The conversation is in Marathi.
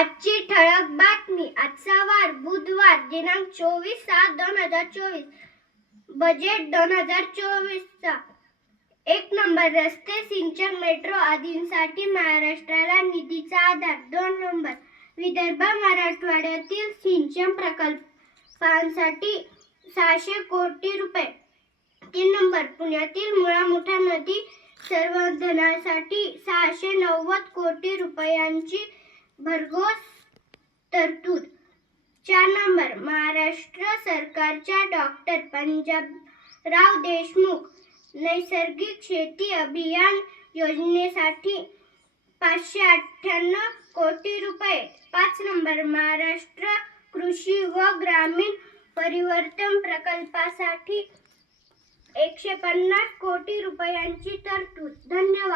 आजची ठळक बातमी. आजचा वार बुधवार दिनांक चोवीस सात दोन हजार चोवीस. बजेट दोन हजार चोवीसचा. एक नंबर रस्ते सिंचन मेट्रो आदींसाठी महाराष्ट्राला निधीचा आधार. दोन नंबर विदर्भ मराठवाड्यातील सिंचन प्रकल्पांसाठी सहाशे कोटी रुपये. तीन नंबर पुण्यातील मुळा मोठा नदी संवर्धनासाठी सहाशे नव्वद कोटी रुपयांची भरघोस तरतूद. चार नंबर महाराष्ट्र सरकारच्या डॉक्टर पंजाबराव देशमुख नैसर्गिक शेती अभियान योजनेसाठी पाचशे अठ्ठ्याण्णव कोटी रुपये. पाच नंबर महाराष्ट्र कृषी व ग्रामीण परिवर्तन प्रकल्पासाठी एकशे पन्नास कोटी रुपयांची तरतूद. धन्यवाद.